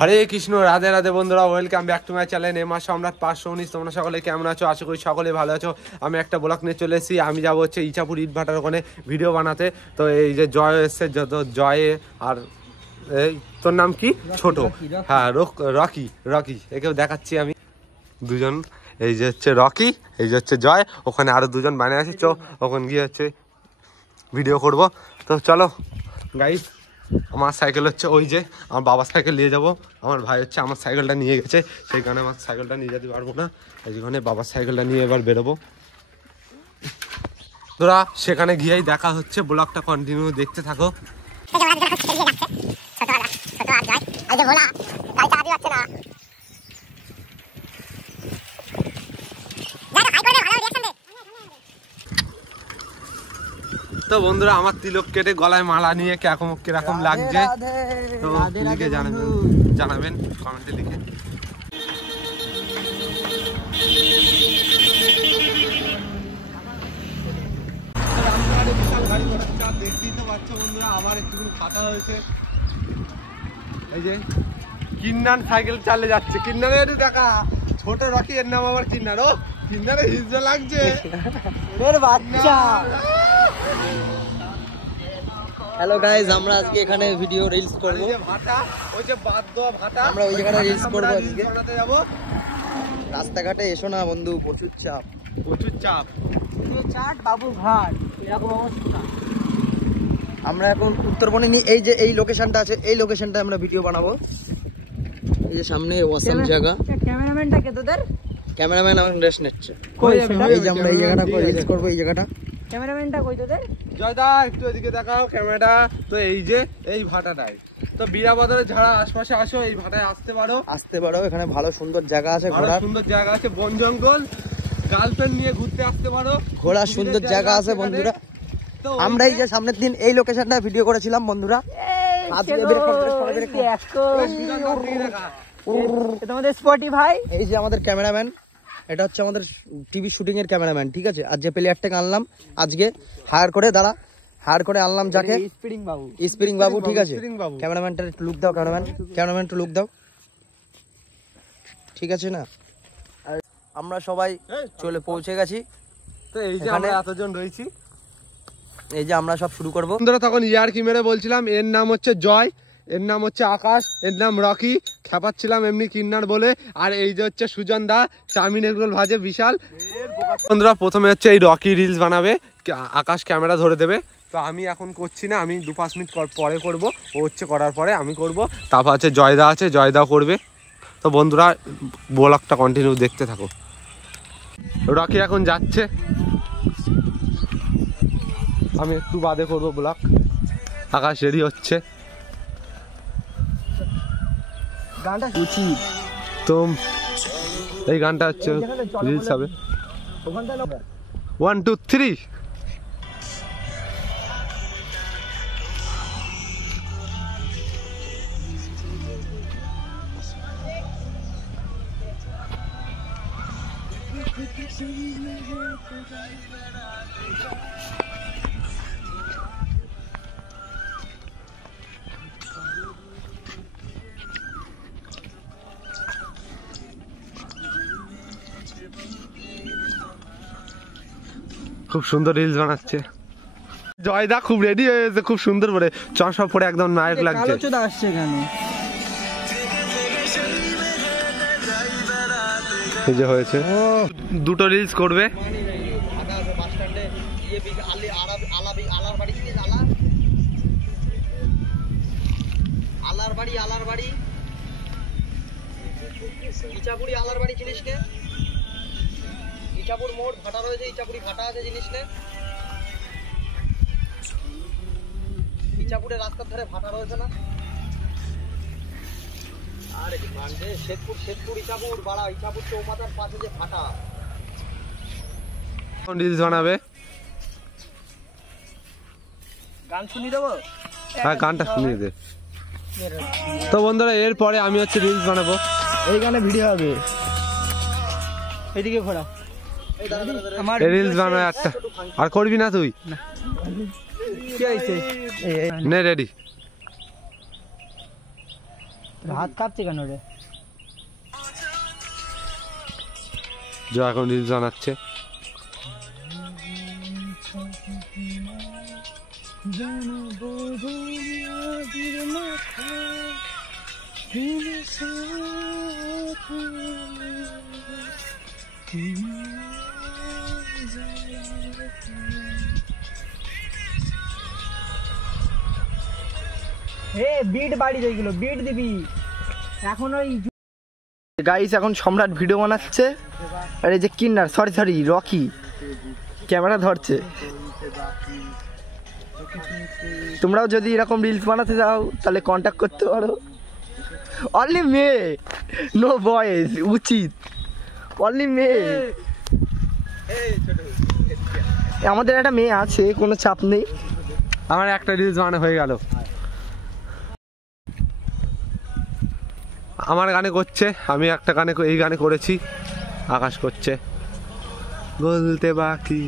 হরে কৃষ্ণ, রাধে রাধে বন্ধুরা, welcome back to my channel M R Samrat 519। তোমরা সকলে কেমন আছো? আশা করি সকলে ভালো আছো। আমি একটা ব্লগ নিয়ে চলে এসেছি। আমি যাবো হচ্ছে ইচাপুর ইট ভাটার ওখানে ভিডিও বানাতে। তো এই যে জয় এসছে, যত জয়ে আর এই তোর নাম কি? ছোট, হ্যাঁ রকি। রকি একেও দেখাচ্ছি আমি দুজন। এই যে হচ্ছে রকি, এই যে হচ্ছে জয়। ওখানে আরো দুজন বানিয়ে আছে, চো ওখানে গিয়ে হচ্ছে ভিডিও করব। তো চলো গাইস, আমার সাইকেল হচ্ছে ওই যে, আমার বাবার সাইকেল নিয়ে যাব। আমার ভাই হচ্ছে আমার সাইকেলটা নিয়ে গেছে, সেই কারণে আমার সাইকেলটা নিয়ে যেতে পারবো না। এই যেখানে বাবার সাইকেলটা নিয়ে এবার বেরোবো। তোরা সেখানে গিয়েই দেখা হচ্ছে, ব্লগটা কন্টিনিউ দেখতে থাকো। তো বন্ধুরা, আমার তিলক কেটে গলায় মালা নিয়ে কিরকম লাগছে তো লিখে জানাবেন কমেন্টে লিখে। দেখতেই তো পাচ্ছ বন্ধুরা, আবার একটু ফাটা হয়েছে। এই যে কিন্নান সাইকেল চালে যাচ্ছে। কিন্নানের দেখা, ছোট রকি, এর নাম আবার কিন্নান। ও কিন্নানের হিজড়া লাগছে বাচ্চা। হ্যালো গাইস, আমরা আজকে এখানে ভিডিও রিলস করব। ভাটা, ওই যে বাদ দেওয়া ভাটা, আমরা ওই জায়গাটা রিলস করব আজকে। বানাতে যাব। রাস্তাঘাটে এসো না বন্ধু, প্রচুর চাপ। চাট বাবু ঘাট এরকম অবস্থা। আমরা এখন উত্তরবনে এই যে এই লোকেশনটা আছে, এই লোকেশনটা আমরা ভিডিও বানাবো। এই যে সামনে ওয়াসাম জায়গা। ক্যামেরাম্যানটা কে তোদের? ক্যামেরাম্যান আমার রেস্ট নিচ্ছে। কই এই যে আমরা এই জায়গাটা রিলস করব, এই জায়গাটা। ক্যামেরাম্যানটা কই তোদের? জয়দা একটু এদিকে দেখাও ক্যামেরাটা। তো এই যে এই ভাটাটায়, তো বীরাবাদরে যারা আশপাশে আসো এই ভাটায় আসতে পারো। এখানে ভালো সুন্দর জায়গা আছে, ঘোরার সুন্দর জায়গা আছে, বন জঙ্গল, গার্লফ্রেন্ড নিয়ে ঘুরতে আসতে পারো। ঘোরার সুন্দর জায়গা আছে বন্ধুরা। আমরা এই যে সামনের দিন এই লোকেশনটা ভিডিও করেছিলাম বন্ধুরা। তোমাদের স্পটি ভাই, এই যে আমাদের ক্যামেরাম্যান, এটা হচ্ছে আমাদের টিভি শুটিং এর ক্যামেরাম্যান, ঠিক আছে। আজ যে প্লেয়ারটাকে আনলাম, আজকে হায়ার করে আনলাম যাকে, স্প্রিং বাবু, ঠিক আছে। ক্যামেরাম্যানটা একটু লুক দাও, ক্যামেরাম্যান একটু লুক দাও, ঠিক আছে না? আমরা সবাই চলে পৌঁছে গেছি। তো এই যে আমরা এতজন রয়েছি, এই যে আমরা সব শুরু করবো বন্ধুরা। তখন ইয়ার্কি মেরে বলছিলাম এর নাম হচ্ছে জয়, এর নাম হচ্ছে আকাশ, এর নাম রকি, খেপাচ্ছিলাম এমনি কিন্নার বলে। আর এই যে হচ্ছে সুজন দা, চাউমিন এগুলো ভাজে বিশাল। বন্ধুরা প্রথমে হচ্ছে এই রকি রিলস বানাবে, আকাশ ক্যামেরা ধরে দেবে। তো আমি এখন করছি না, আমি 2-5 মিনিট পরে করব। ও হচ্ছে করার পরে আমি করব। তারপর হচ্ছে জয়দা করবে। তো বন্ধুরা ব্লগটা কন্টিনিউ দেখতে থাকো। রকি এখন যাচ্ছে, আমি একটু বাদে করবো ব্লগ। আকাশ রেডি হচ্ছে। গানটা উচিত তো এই গানটা হচ্ছে রিলস হবে। 1 2 3। খুব সুন্দর রিলস বানাচ্ছে জয়দা, খুব রেডি হয়ে গেছে, খুব সুন্দর করে চশমা পরে একদম নায়ক লাগছে। আসছে এখানে, এই যে হয়েছে, দুটো রিলস করবে। আলার বাড়ি ইচাপুরি আলার বাড়ি চিনিস নে? ইচাপুর মোড় ভাটা রয়েছে, ইচাপুরি ভাটা আছে জিনিস নে? ইচাপুরের রাস্তার ধারে ভাটা রয়েছে না? আরে মানবে শেতপুর ইচাপুর বাড়া, ইচাপুর চৌমাথার পাশে যে ভাটা। রিলস বানাবে, গান শুনিয়ে দেবো। হ্যাঁ গানটা শুনিয়ে দে। তো বন্ধুরা এরপরে আমি হচ্ছে রিলস বানাবো। এই গানে ভিডিও হবে, এদিকে ঘোরা। রিলস বানা একটা, আর করবি না তুই? কি হইছে? নে রেডি। হাত কাঁপছে কেন রে? জয় এখন রিলস বানাচ্ছে। বিট বাড়ি যেগুলো বিট দিবি এখন ওই গাইস এখন সম্রাট ভিডিও বানাচ্ছে আর এই যে কিন্নার সরি রকি ক্যামেরা ধরছে। তোমরাও যদি এরকম রিলস বানাতে চাও তাহলে কন্ট্যাক্ট করতে পারো। অনলি মেয়ে, নো বয়েজ, উচিত অনলি মেয়ে। আমাদের একটা মেয়ে আছে, কোনো চাপ নেই। আমার একটা রিলস বানানো হয়ে গেল। আমার গানে করছে, আমি একটা গানে এই গানে করেছি, আকাশ করছে বলতে বাকি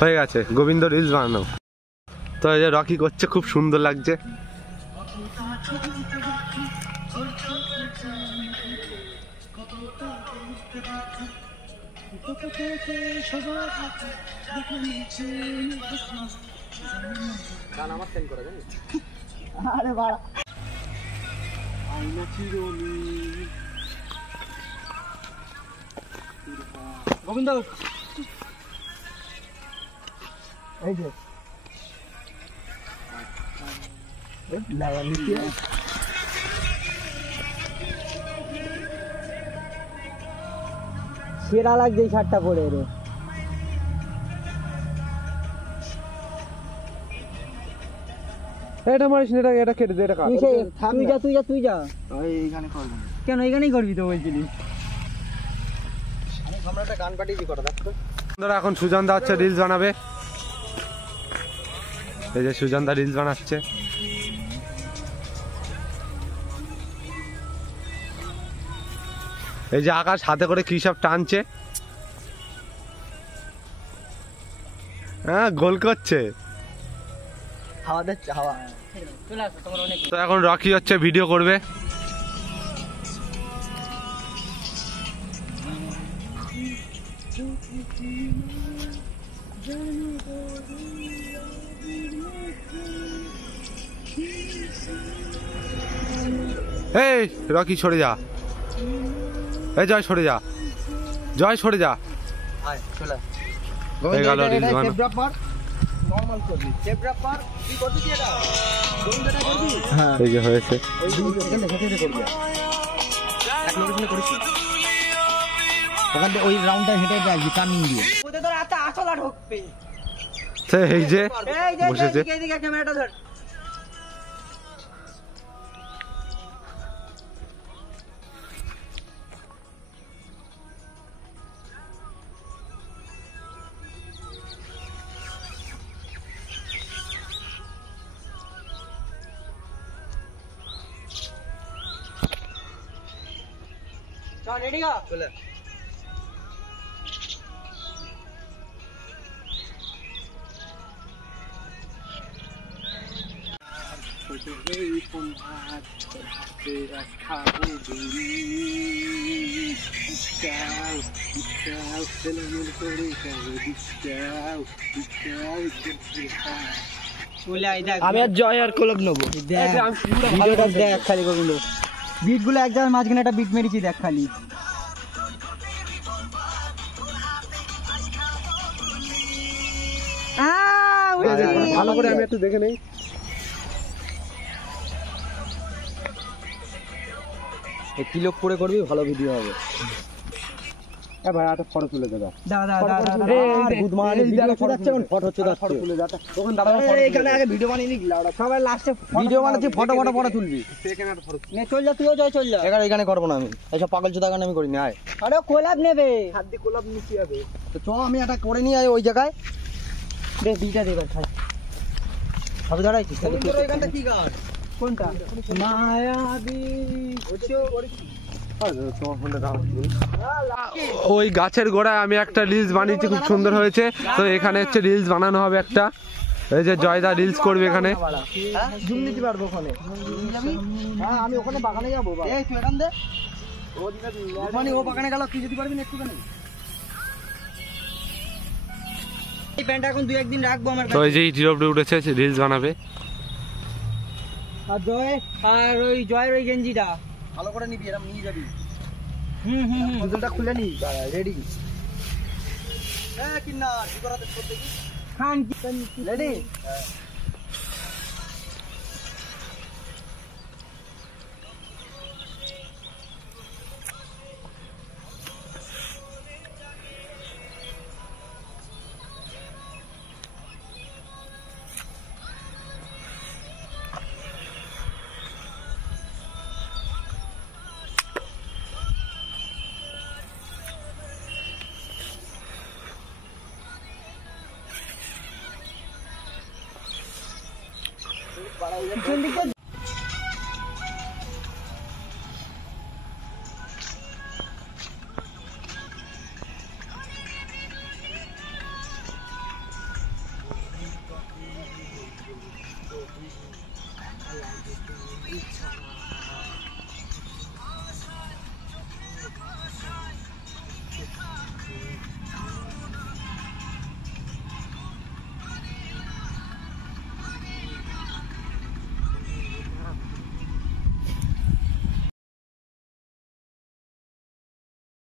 হয়ে গেছে গোবিন্দ রিলস বানানো। তো এই যে রকি করছে, খুব সুন্দর লাগছে। আরে বাড়া গোবিন্দ এই যে সেরা লাগছে এই শার্টটা পরে রে। এটা মারিস না, এটা কেটে দে, এটা কাট। তুই যা এইখানে করবো কেন? এইখানেই করবি তো বলছিলি। আমি সম্রাটটা গান পাঠিয়েছি কটা দেখো। বন্ধুরা এখন সুজন দা হচ্ছে রিলস বানাবে। এই যে সুজন দা রিলস বানাচ্ছে। এই যে আকাশ হাতে করে কি সব টানছে, হ্যাঁ গোল করছে। হাওয়া দিচ্ছে হাওয়া। তো এখন রকি হচ্ছে ভিডিও করবে। এই রকি সরে যা, এই জয় সরে যা, জয় সরে যা। হয়ে গেল রিলস বানানো। নরমাল করবি সেভ ড্রপ কর। কি করবি এটা গোবিন্দটা করবি? হ্যাঁ এই যে হয়েছে। ওই এখানে হেঁটে করবি। এক লোকেশনে করিস ওখান থেকে ওই রাউন্ডটা হেঁটে আসবি টার্নিং দিয়ে। ওদের তোর এত আসলা ঢোকবে। এই যে বসেছে। এইদিকে ক্যামেরাটা ধর। চল রেডি গো চলে। আমি আর জয় আর কোলব নেবো। ভিডিওটা দেখ খালি গোবিন্দ, বিট গুলো এক জায়গায় মাঝখানে একটা বিট মেরেছি দেখ খালি। ভালো করে আমি একটু দেখে নেই। কি লোক করে করবি, ভালো ভিডিও হবে। ভাই একটা ফটো তুলে দে। ভিডিও বানাচ্ছি, ফটো ফটো ফটো তুলবি। চল যা, তুইও চল যা। এখানে করবো না আমি, এইসব পাগল চোদা গান আমি করিনি। আয় আরে কোলাপ নেবে, হাত দিয়ে কোলাপ নিতে হবে। তো চ আমি একটা করে নিয়ে আয় ওই জায়গায়। দে দুইটা দেবার খাই সবে দাঁড়াইছিস তাহলে ওই গানটা কি গান? কোনটা? মায়াবী ওই গাছের গোড়ায় আমি একটা রিলস বানিয়েছি, খুব সুন্দর হয়েছে। তো এখানে হচ্ছে রিলস বানানো হবে একটা, এই যে জয়দা রিলস করবে এখানে। জুম নিতে পারবো ওখানে, হ্যাঁ আমি ওখানে বাগানে যাবো। এই তুই এখান দে, মানে ও বাগানে গেল, তুই যেতে পারবি না একটুখানি? এই প্যান্টটা এখন 2-1 দিন রাখবো আমার তো এই যে হিরো উঠেছে, রিলস বানাবে। আর জয় আর ওই জয়ের ওই গেঞ্জিটা ভালো করে নিবি, এরকম নিয়ে যাবি। পুতুলটা খুলে নি, রেডি। হ্যাঁ কিন্না কি করাতে করতে কি খান কি রেডি। পিছন দিকে